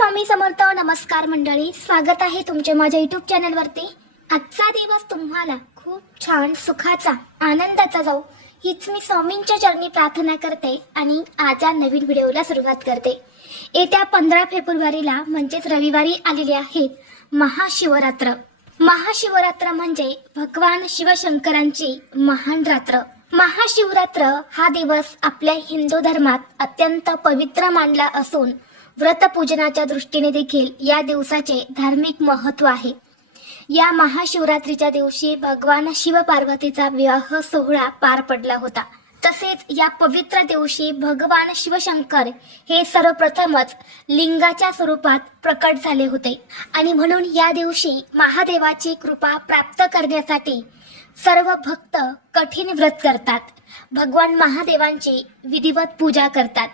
स्वामी समर्थ नमस्कार मंडळी. स्वागत आहे तुमचे माझ्या युट्यूब चॅनलवरती आजचा दिवस तुम्हाला खूप छान सुखाचा आनंदाचा जाऊ हीच मी स्वामींच्या चरणी प्रार्थना करते आणि आजच्या नवीन व्हिडिओला सुरुवात करते. येत्या पंधरा फेब्रुवारीला म्हणजेच रविवारी आलेले आहेत महाशिवरात्र. महाशिवरात्र म्हणजे भगवान शिवशंकरांची महान रात्र. महाशिवरात्र हा दिवस आपल्या हिंदू धर्मात अत्यंत पवित्र मानला असून व्रतपूजनाच्या दृष्टीने देखील या दिवसाचे धार्मिक महत्त्व आहे. या महाशिवरात्रीच्या दिवशी भगवान शिवपार्वतीचा विवाह सोहळा पार पडला होता. तसेच या पवित्र दिवशी भगवान शिवशंकर हे सर्वप्रथमच लिंगाच्या स्वरूपात प्रकट झाले होते. आणि म्हणून या दिवशी महादेवाची कृपा प्राप्त करण्यासाठी सर्व भक्त कठीण व्रत करतात. भगवान महादेवांची विधिवत पूजा करतात.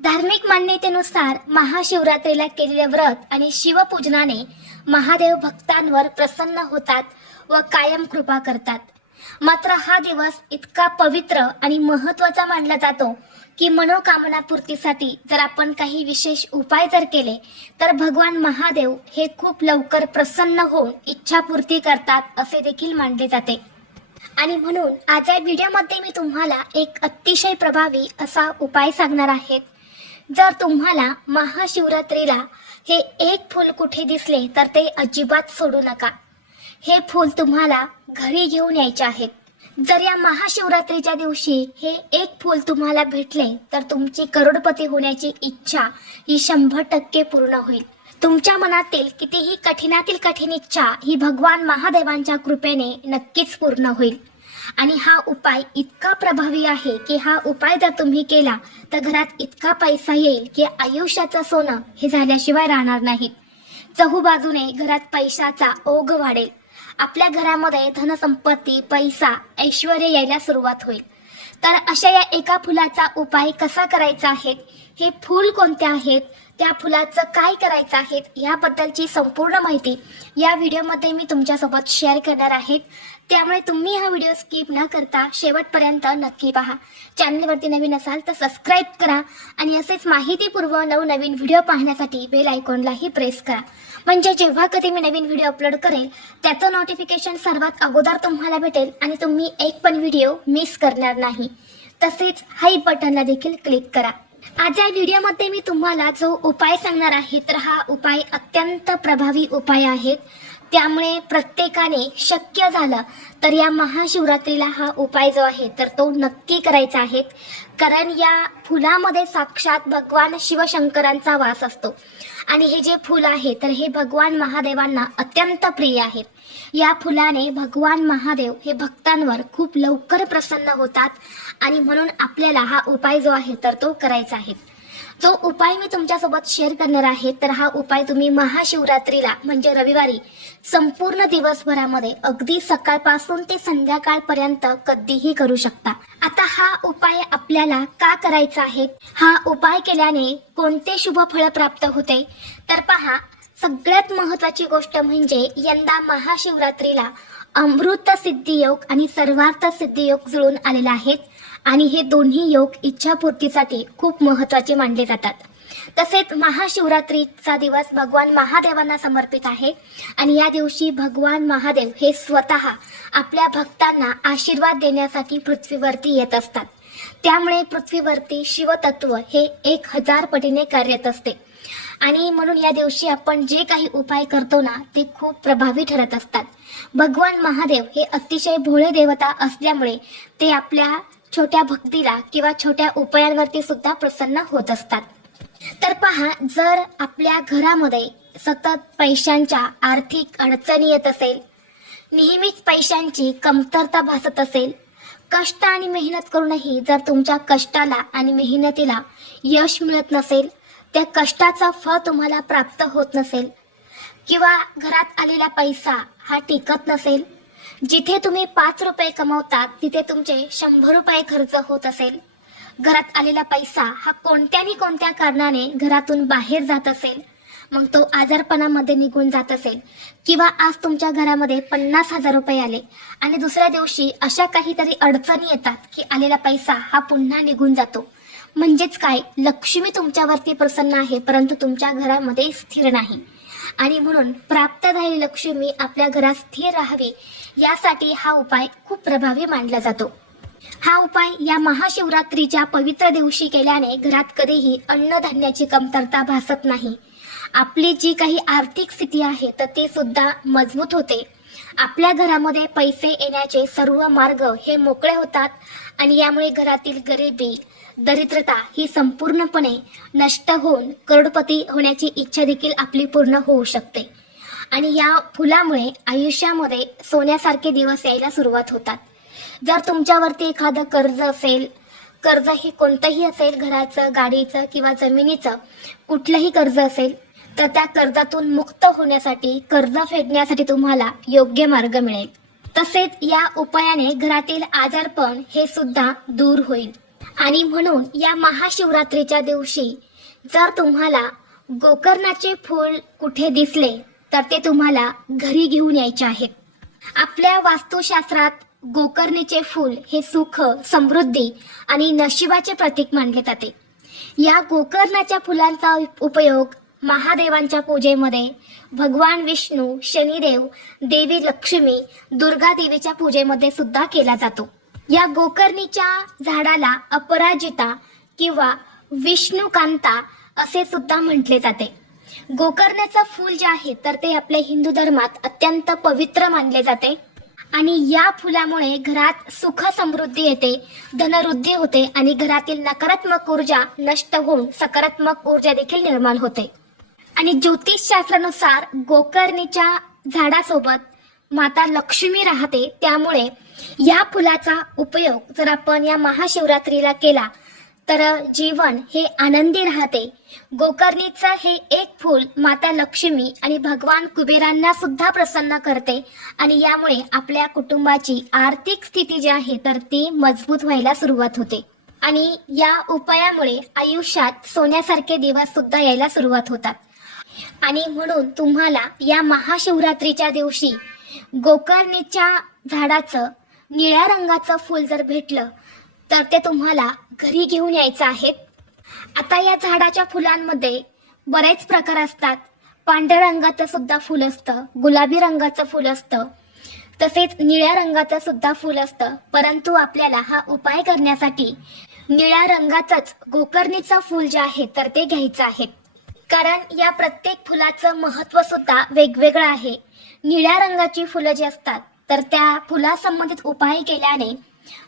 धार्मिक मान्यतेनुसार महाशिवरात्रीला केलेले व्रत आणि शिवपूजनाने महादेव भक्तांवर प्रसन्न होतात व कायम कृपा करतात. मात्र हा दिवस इतका पवित्र आणि महत्त्वाचा मानला जातो की मनोकामना पूर्तीसाठी जर आपण काही विशेष उपाय जर केले तर भगवान महादेव हे खूप लवकर प्रसन्न होऊन इच्छापूर्ती करतात असे देखील मानले जाते. आणि म्हणून आज या व्हिडिओमध्ये मी तुम्हाला एक अतिशय प्रभावी असा उपाय सांगणार आहेत जर तुम्हाला महाशिवरात्रीला हे एक फूल कुठे दिसले तर ते अजिबात सोडू नका. हे फूल तुम्हाला घरी घेऊन यायचे आहेत. जर या महाशिवरात्रीच्या दिवशी हे एक फूल तुम्हाला भेटले तर तुमची करोडपती होण्याची इच्छा ही शंभर टक्के पूर्ण होईल. तुमच्या मनातील कितीही कठीणातील कठीण इच्छा ही भगवान महादेवांच्या कृपेने नक्कीच पूर्ण होईल. आणि हा उपाय इतका प्रभावी आहे की हा उपाय जर तुम्ही केला तर घरात इतका पैसा येईल की आयुष्याचं सोनं हे झाल्याशिवाय राहणार नाहीत. चहूबाजूने घरात पैशाचा ओघ वाढेल. आपल्या घरामध्ये धनसंपत्ती पैसा ऐश्वर यायला सुरुवात होईल. तर अशा या एका फुलाचा उपाय कसा करायचा आहे? हे फूल कोणते आहेत? त्या फुलाचं काय करायचं आहे? याबद्दलची संपूर्ण माहिती या व्हिडिओमध्ये मी तुमच्यासोबत शेअर करणार आहे. त्यामुळे तुम्ही हा व्हिडिओ स्किप न करता शेवटपर्यंत नक्की पहा. चॅनलवरती नवीन असाल तर सबस्क्राईब करा आणि असेच माहितीपूर्व नवनवीन व्हिडिओ पाहण्यासाठी बेल आयकॉनलाही प्रेस करा. म्हणजे जेव्हा कधी मी नवीन व्हिडिओ अपलोड करेल त्याचं नोटिफिकेशन सर्वात अगोदर तुम्हाला भेटेल आणि तुम्ही एक पण व्हिडिओ मिस करणार नाही. तसेच हाई बटनला देखील क्लिक करा. आज या व्हिडिओमध्ये मी तुम्हाला जो उपाय सांगणार आहे तर हा उपाय अत्यंत प्रभावी उपाय आहे त्यामुळे प्रत्येकाने शक्य झालं तर या महाशिवरात्रीला हा उपाय जो आहे तर तो नक्की करायचा आहे. कारण या फुलामध्ये साक्षात भगवान शिवशंकरांचा वास असतो. आणि हे जे फुल आहे तर हे भगवान महादेवांना अत्यंत प्रिय आहेत या फुलाने भगवान महादेव हे भक्तांवर खूप लवकर प्रसन्न होतात. आणि म्हणून आपल्याला हा उपाय जो आहे तर तो करायचा आहे. जो उपाय मी तुमच्यासोबत शेअर करणार आहे तर हा उपाय तुम्ही महाशिवरात्रीला म्हणजे रविवारी संपूर्ण दिवसभरामध्ये अगदी सकाळपासून ते संध्याकाळपर्यंत कधीही करू शकता. आता हा उपाय आपल्याला का करायचा आहे? हा उपाय केल्याने कोणते शुभ फळ प्राप्त होते? तर पहा सगळ्यात महत्वाची गोष्ट म्हणजे यंदा महाशिवरात्रीला अमृत सिद्धी योग आणि सर्वार्थ सिद्धी योग जुळून आलेला आहेत आणि हे दोन्ही योग इच्छापूर्तीसाठी खूप महत्त्वाचे मानले जातात. तसेच महाशिवरात्रीचा दिवस भगवान महादेवांना समर्पित आहे आणि या दिवशी भगवान महादेव हे स्वतः आपल्या भक्तांना आशीर्वाद देण्यासाठी पृथ्वीवरती येत असतात. त्यामुळे पृथ्वीवरती शिवतत्व हे एक हजार पटीने कार्यरत असते. आणि म्हणून या दिवशी आपण जे काही उपाय करतो ना ते खूप प्रभावी ठरत असतात. भगवान महादेव हे अतिशय भोळे देवता असल्यामुळे ते आपल्या छोट्या भक्तीला किंवा छोट्या उपायांवरती सुद्धा प्रसन्न होत असतात. तर पहा जर आपल्या घरामध्ये सतत पैशांच्या आर्थिक अडचणी येत असेल नेहमीच पैशांची कमतरता भासत असेल कष्ट आणि मेहनत करूनही जर तुमच्या कष्टाला आणि मेहनतीला यश मिळत नसेल त्या कष्टाचा फळ तुम्हाला प्राप्त होत नसेल किंवा घरात आलेला पैसा हा टिकत नसेल जिथे तुम्ही पाच रुपये कमवतात तिथे तुमचे शंभर रुपये खर्च होत असेल. घरात आलेला पैसा हा कोणत्यानी कोणत्या कारणाने घरातून बाहेर जात असेल मग तो आजारपणामध्ये निघून जात असेल किंवा आज तुमच्या घरामध्ये पन्नास हजार रुपये आले आणि दुसऱ्या दिवशी अशा काहीतरी अडचणी येतात की आलेला पैसा हा पुन्हा निघून जातो. म्हणजेच काय? लक्ष्मी तुमच्यावरती प्रसन्न आहे परंतु तुमच्या घरामध्ये स्थिर नाही. आणि म्हणून प्राप्त झालेली लक्ष्मी आपल्या घरात स्थिर राहावी यासाठी हा उपाय खूप प्रभावी मानला जातो. हा उपाय या महाशिवरात्रीच्या पवित्र दिवशी केल्याने घरात कधीही अन्नधान्याची कमतरता भासत नाही. आपली जी काही आर्थिक स्थिती आहे तर ते सुद्धा मजबूत होते. आपल्या घरामध्ये पैसे येण्याचे सर्व मार्ग हे मोकळे होतात आणि यामुळे घरातील गरिबी दरिद्रता ही संपूर्णपणे नष्ट होऊन करोडपती होण्याची इच्छा देखील आपली पूर्ण होऊ शकते. आणि या फुलामुळे आयुष्यामध्ये सोन्यासारखे दिवस यायला सुरुवात होतात. जर तुमच्यावरती एखादं कर्ज असेल कर्ज हे कोणतंही असेल घराचं गाडीचं किंवा जमिनीचं कुठलंही कर्ज असेल तर त्या कर्जातून मुक्त होण्यासाठी कर्ज फेडण्यासाठी तुम्हाला योग्य मार्ग मिळेल. तसेच या उपायाने घरातील आजारपण हे सुद्धा दूर होईल. आणि म्हणून या महाशिवरात्रीच्या दिवशी जर तुम्हाला गोकर्णाचे फूल कुठे दिसले तर ते तुम्हाला घरी घेऊन यायचे आहेत आपल्या वास्तुशास्त्रात गोकर्णीचे फूल हे सुख समृद्धी आणि नशिबाचे प्रतीक मानले जाते. या गोकर्णाच्या फुलांचा उपयोग महादेवांच्या पूजेमध्ये भगवान विष्णू शनिदेव देवी लक्ष्मी दुर्गा देवीच्या पूजेमध्ये सुद्धा केला जातो. या गोकर्णीच्या झाडाला अपराजिता किंवा विष्णुकांता असे सुद्धा म्हटले जाते. गोकर्णाचं फूल जे आहे तर ते आपल्या हिंदू धर्मात अत्यंत पवित्र मानले जाते. आणि या फुलामुळे घरात सुख समृद्धी येते धनवृद्धी होते आणि घरातील नकारात्मक ऊर्जा नष्ट होऊन सकारात्मक ऊर्जा देखील निर्माण होते. आणि ज्योतिषशास्त्रानुसार गोकर्णीच्या झाडासोबत माता लक्ष्मी राहते त्यामुळे या फुलाचा उपयोग जर आपण या महाशिवरात्रीला केला तर जीवन हे आनंदी राहते. गोकर्णीचं हे एक फूल माता लक्ष्मी आणि भगवान कुबेरांना सुद्धा प्रसन्न करते आणि यामुळे आपल्या कुटुंबाची आर्थिक स्थिती जी आहे तर ती मजबूत व्हायला सुरुवात होते. आणि या उपायामुळे आयुष्यात सोन्यासारखे दिवस सुद्धा यायला सुरुवात होतात. आणि म्हणून तुम्हाला या महाशिवरात्रीच्या दिवशी गोकर्णीच्या झाडाचं निळ्या रंगाचं फूल जर भेटलं तर ते तुम्हाला घरी घेऊन यायचं आहे. आता या झाडाच्या फुलांमध्ये बरेच प्रकार असतात. पांढऱ्या रंगाचं सुद्धा फूल असतं गुलाबी रंगाचं फूल असतं तसेच निळ्या रंगाचं सुद्धा फूल असतं. परंतु आपल्याला हा उपाय करण्यासाठी निळ्या रंगाचंच गोकर्णीचं फूल जे आहे तर ते घ्यायचं आहे. कारण या प्रत्येक फुलाचं महत्त्व सुद्धा वेगवेगळं आहे. निळ्या रंगाची फुलं जी असतात तर त्या फुलासंबंधित उपाय केल्याने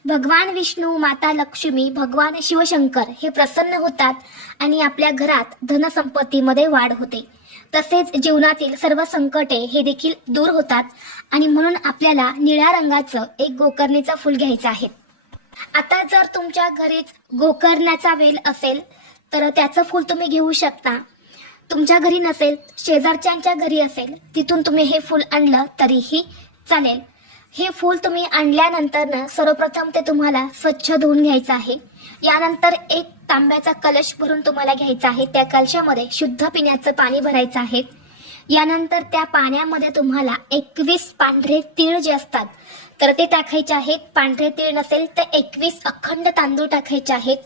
भगवान विष्णू माता लक्ष्मी भगवान शिवशंकर हे प्रसन्न होतात आणि आपल्या घरात धनसंपत्तीमध्ये वाढ होते. तसेच जीवनातील सर्व संकटे हे देखील दूर होतात आणि म्हणून आपल्याला निळ्या रंगाचं एक गोकर्णीचं फूल घ्यायचं आहे. आता जर तुमच्या घरीच गोकर्णाचा वेल असेल तर त्याचं फूल तुम्ही घेऊ शकता. तुमच्या घरी नसेल शेजारच्यांच्या घरी असेल तिथून तुम्ही हे फूल आणलं तरीही चालेल. हे फूल तुम्ही आणल्यानंतर ना सर्वप्रथम ते तुम्हाला स्वच्छ धुवून घ्यायचं आहे. यानंतर एक तांब्याचा कलश भरून तुम्हाला घ्यायचा आहे. त्या कलशामध्ये शुद्ध पिण्याचं पाणी भरायचं आहे. यानंतर त्या पाण्यामध्ये तुम्हाला एकवीस पांढरे तीळ जे असतात तर ते टाकायचे आहेत. पांढरे तीळ नसेल तर एकवीस अखंड तांदूळ टाकायचे आहेत.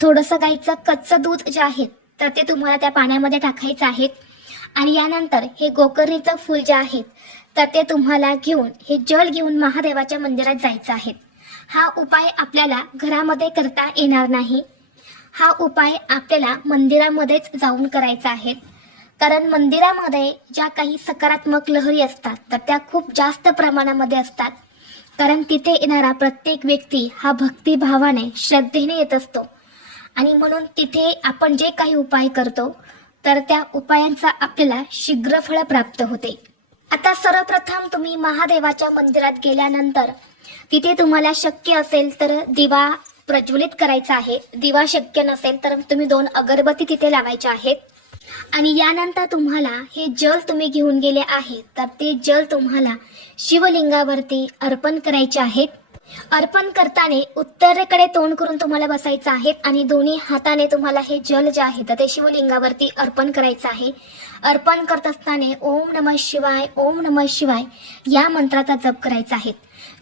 थोडंसं गाईचं कच्चं दूध जे आहे तर ते तुम्हाला त्या पाण्यामध्ये टाकायचं आहे आणि यानंतर हे गोकर्णीचं फूल जे आहे तर ते तुम्हाला घेऊन हे जल घेऊन महादेवाच्या मंदिरात जायचं आहे. हा उपाय आपल्याला घरामध्ये करता येणार नाही. हा उपाय आपल्याला मंदिरामध्येच जाऊन करायचा आहे. कारण मंदिरामध्ये ज्या काही सकारात्मक लहरी असतात तर त्या खूप जास्त प्रमाणामध्ये असतात. कारण तिथे येणारा प्रत्येक व्यक्ती हा भक्तिभावाने श्रद्धेने येत असतो. आणि म्हणून तिथे आपण जे काही उपाय करतो तर त्या उपायांचा आपल्याला शीघ्र फळ प्राप्त होते. आता सर्वप्रथम तुम्ही महादेवाच्या मंदिरात गेल्यानंतर तिथे तुम्हाला शक्य असेल तर दिवा प्रज्वलित करायचा आहे. दिवा शक्य नसेल तर तुम्ही दोन अगरबत्ती तिथे लावायच्या आहेत. आणि यानंतर तुम्हाला हे जल तुम्ही घेऊन गेले आहे तर ते जल तुम्हाला शिवलिंगावरती अर्पण करायचे आहेत. अर्पण करताना उत्तरेकडे तोंड करून तुम्हाला बसायचं आहे आणि दोन्ही हाताने तुम्हाला हे जल जे आहे तर ते शिवलिंगावरती अर्पण करायचं आहे. अर्पण करत असताना ओम नम शिवाय ओम नम शिवाय या मंत्राचा जप करायचा आहे.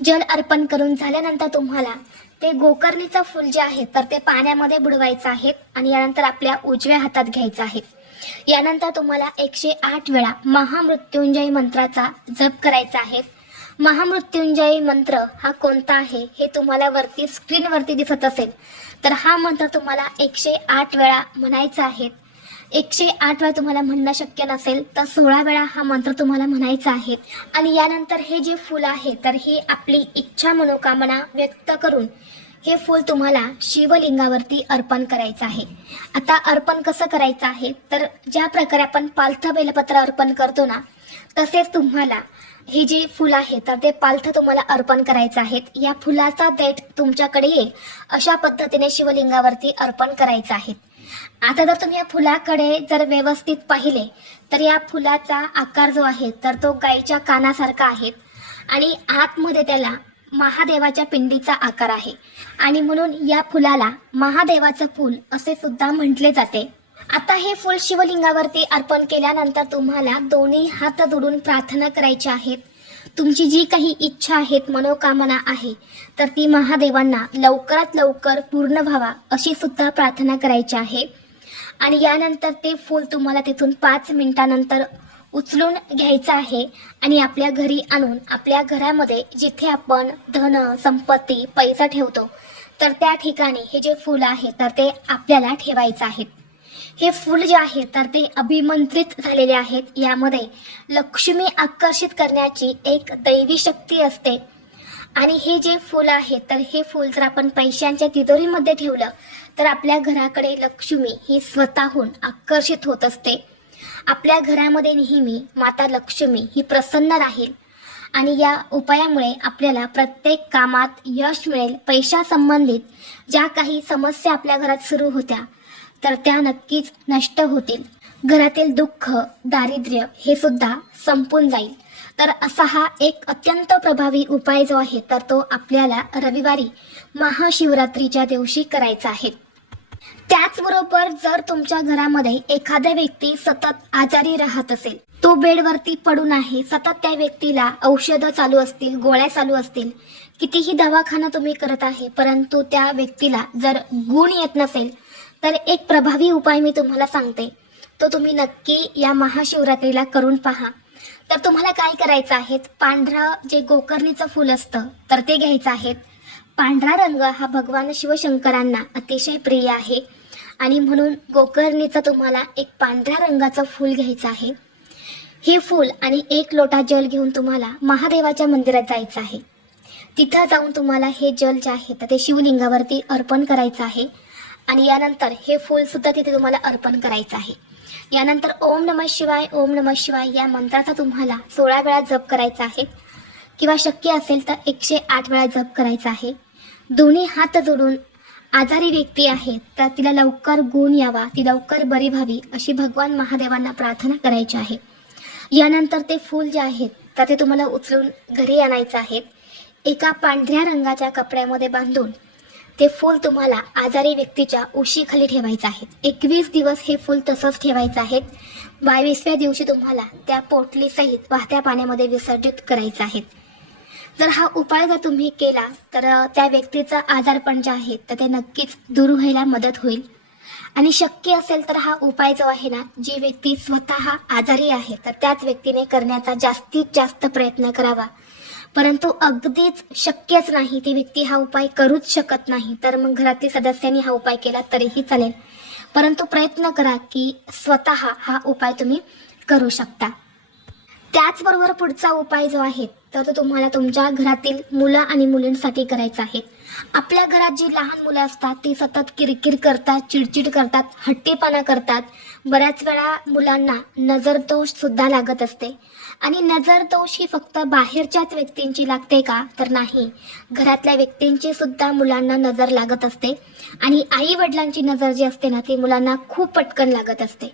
जल अर्पण करून झाल्यानंतर तुम्हाला ते गोकर्णीचं फूल जे आहे तर ते पाण्यामध्ये बुडवायचं आहे आणि यानंतर आपल्या उजव्या हातात घ्यायचं आहे. यानंतर तुम्हाला एकशे आठ वेळा महामृत्युंजय मंत्राचा जप करायचा आहे. महामृत्युंजय मंत्र हा कोणता आहे हे तुम्हाला वरती स्क्रीनवरती दिसत असेल. तर हा मंत्र तुम्हाला एकशे आठ वेळा म्हणायचा आहे. एकशे आठ वेळा तुम्हाला म्हणणं शक्य नसेल तर सोळा वेळा हा मंत्र तुम्हाला म्हणायचा आहे. आणि यानंतर हे जे फूल आहे तर हे आपली इच्छा मनोकामना व्यक्त करून हे फूल तुम्हाला शिवलिंगावरती अर्पण करायचं आहे. आता अर्पण कसं करायचं आहे? तर ज्या प्रकारे आपण पालथं बेलपत्र अर्पण करतो ना तसेच तुम्हाला हे जे फुल आहे तर ते पालथं तुम्हाला अर्पण करायचं आहेत. या फुलाचा देठ तुमच्याकडे येईल. अशा पद्धतीने शिवलिंगावरती अर्पण करायचं आहे आता जर तुम्ही या फुलाकडे जर व्यवस्थित पाहिले तर या फुलाचा आकार जो आहे तर तो गाईच्या कानासारखा आहे. आणि आतमध्ये त्याला महादेवाच्या पिंडीचा आकार आहे. आणि म्हणून या फुलाला महादेवाचं फूल असे सुद्धा म्हटले जाते. आता हे फूल शिवलिंगावरती अर्पण केल्यानंतर तुम्हाला दोन्ही हात जोडून प्रार्थना करायची आहेत. तुमची जी काही इच्छा आहेत मनोकामना आहे तर ती महादेवांना लवकरात लवकर पूर्ण व्हावा अशी सुद्धा प्रार्थना करायची आहे. आणि यानंतर ते फूल तुम्हाला तिथून पाच मिनिटानंतर उचलून घ्यायचं आहे आणि आपल्या घरी आणून आपल्या घरामध्ये जिथे आपण धन संपत्ती पैसा ठेवतो तर त्या ठिकाणी हे जे फुलं आहे तर ते आपल्याला ठेवायचं आहे. हे फूल जे आहे तर ते अभिमंत्रित झालेले आहेत. यामध्ये लक्ष्मी आकर्षित करण्याची एक दैवी शक्ती असते. आणि हे जे फूल आहे तर हे फूल जर आपण पैशांच्या तिजोरीमध्ये ठेवलं तर आपल्या घराकडे लक्ष्मी ही स्वतःहून आकर्षित होत असते. आपल्या घरामध्ये नेहमी माता लक्ष्मी ही प्रसन्न राहील. आणि या उपायामुळे आपल्याला प्रत्येक कामात यश मिळेल. पैशासंबंधित ज्या काही समस्या आपल्या घरात सुरू होत्या तर त्या नक्कीच नष्ट होतील. घरातील दुःख दारिद्र्य हे सुद्धा संपून जाईल. तर असा हा एक अत्यंत प्रभावी उपाय जो आहे तर तो आपल्याला रविवारी महाशिवरात्रीच्या दिवशी करायचा आहे. त्याचबरोबर जर तुमच्या घरामध्ये एखादा व्यक्ती सतत आजारी राहत असेल तो बेडवरती पडून आहे सतत त्या व्यक्तीला औषधं चालू असतील गोळ्या चालू असतील कितीही दवाखाना तुम्ही करत आहे परंतु त्या व्यक्तीला जर गुण येत नसेल तर एक प्रभावी उपाय मी तुम्हाला सांगते. तो तुम्ही नक्की या महाशिवरात्रीला करून पहा. तर तुम्हाला काय करायचं आहे? पांढरं जे गोकर्णीचं फूल असतं तर ते घ्यायचं आहे. पांढरा रंग हा भगवान शिवशंकरांना अतिशय प्रिय आहे. आणि म्हणून गोकर्णीचं तुम्हाला एक पांढऱ्या रंगाचं फूल घ्यायचं आहे. हे फूल आणि एक लोटा जल घेऊन तुम्हाला महादेवाच्या मंदिरात जायचं आहे. तिथं जाऊन तुम्हाला हे जल जे आहे तर ते शिवलिंगावरती अर्पण करायचं आहे. आणि यानंतर हे फूल सुद्धा तिथे तुम्हाला अर्पण करायचं आहे. यानंतर ओम नम शिवाय ओम नम शिवाय या मंत्राचा तुम्हाला सोळा वेळा जप करायचा आहे. किंवा शक्य असेल तर एकशे आठ वेळा जप करायचा आहे. दोन्ही हात जोडून आजारी व्यक्ती आहे तर तिला लवकर गुण यावा ती लवकर बरी व्हावी अशी भगवान महादेवांना प्रार्थना करायची आहे. यानंतर ते फूल जे आहेत तर ते तुम्हाला उचलून घरी आणायचं आहे. एका पांढऱ्या रंगाच्या कपड्यामध्ये बांधून ते फूल तुम्हाला आजारी व्यक्तीच्या उशीखाली ठेवायचं आहे एकवीस दिवस हे फूल तसंच ठेवायचं आहे बावीसव्या दिवशी तुम्हाला त्या पोटलीसहित वाहत्या पाण्यामध्ये विसर्जित करायचं आहे जर हा उपाय जर तुम्ही केला तर त्या व्यक्तीचं आजारपण जे आहे तर ते नक्कीच दूर व्हायला मदत होईल. आणि शक्य असेल तर हा उपाय जो आहे ना जी व्यक्ती स्वतः आजारी आहे तर त्याच व्यक्तीने करण्याचा जास्तीत जास्त प्रयत्न करावा. परंतु अगदीच शक्यच नाही ती व्यक्ती हा उपाय करूच शकत नाही. तर मग घरातील सदस्यांनी हा उपाय केला तरीही चालेल. परंतु प्रयत्न करा की स्वतः हा उपाय तुम्ही करू शकता. त्याचबरोबर पुढचा उपाय जो आहे तर तो तुम्हाला तुमच्या घरातील मुलं आणि मुलींसाठी करायचा आहे. आपल्या घरात जी लहान मुलं असतात ती सतत किरकिर करतात चिडचिड करतात हट्टीपणा करतात बऱ्याच वेळा मुलांना नजरदोष सुद्धा लागत असते. आणि नजरदोष ही फक्त बाहेरच्याच व्यक्तींची लागते का? तर नाही. घरातल्या व्यक्तींची सुद्धा मुलांना नजर लागत असते. आणि आई वडिलांची नजर जी असते ना ती मुलांना खूप पटकन लागत असते.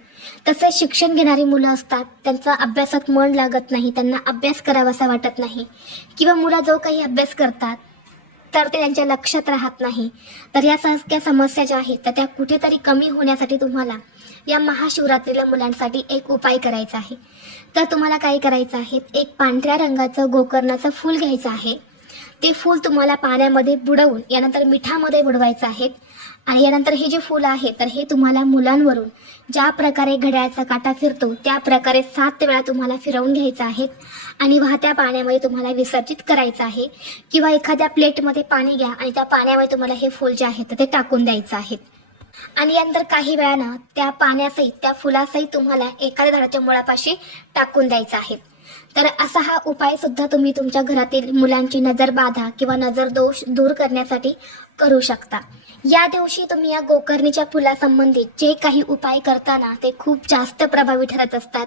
तसेच शिक्षण घेणारी मुलं असतात त्यांचा अभ्यासात मन लागत नाही त्यांना अभ्यास करावासा वाटत नाही. किंवा मुलं जो काही अभ्यास करतात तर ते त्यांच्या लक्षात राहत नाही. तर या सारख्या समस्या ज्या आहेत तर त्या कुठेतरी कमी होण्यासाठी तुम्हाला या महाशिवरात्रीला मुलांसाठी एक उपाय करायचा आहे. तर तुम्हाला काय करायचं आहे? एक पांढऱ्या रंगाचं गोकर्णाचं फूल घ्यायचं आहे. ते फूल तुम्हाला पाण्यामध्ये बुडवून यानंतर मिठामध्ये बुडवायचं आहे. आणि यानंतर हे जे फूल आहे तर हे तुम्हाला मुलांवरून ज्या प्रकारे घड्याळाचा काटा फिरतो त्या प्रकारे सात वेळा तुम्हाला फिरवून घ्यायचं आहे. आणि वाहत्या पाण्यामध्ये तुम्हाला विसर्जित करायचं आहे. किंवा एखाद्या प्लेटमध्ये पाणी घ्या आणि त्या पाण्यामध्ये तुम्हाला हे फूल जे आहे तर ते टाकून द्यायचं आहे. आणि यानंतर काही वेळानं त्या पाण्यासहित त्या फुलासहित तुम्हाला एखाद्या झाडाच्या मुळापाशी टाकून द्यायचं आहे. तर असा हा उपाय सुद्धा तुम्ही तुमच्या घरातील मुलांची नजर बाधा किंवा नजर दोष दूर करण्यासाठी करू शकता. या दिवशी तुम्ही या गोकर्णीच्या फुलासंबंधित जे काही उपाय करताना ते खूप जास्त प्रभावी ठरत असतात.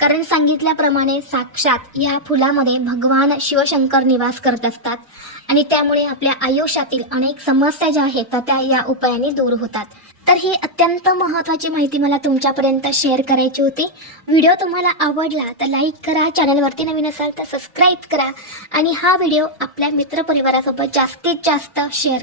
कारण सांगितल्याप्रमाणे साक्षात या फुलामध्ये भगवान शिवशंकर निवास करत असतात आणि त्यामुळे आपल्या आयुष्यातील अनेक समस्या ज्या आहेत तर त्या या उपायाने दूर होतात. तर ही अत्यंत महत्त्वाची माहिती मला तुमच्यापर्यंत शेअर करायची होती. व्हिडिओ तुम्हाला आवडला तर लाईक करा चॅनलवरती नवीन असाल तर सबस्क्राईब करा आणि हा व्हिडिओ आपल्या मित्रपरिवारासोबत जास्तीत जास्त शेअर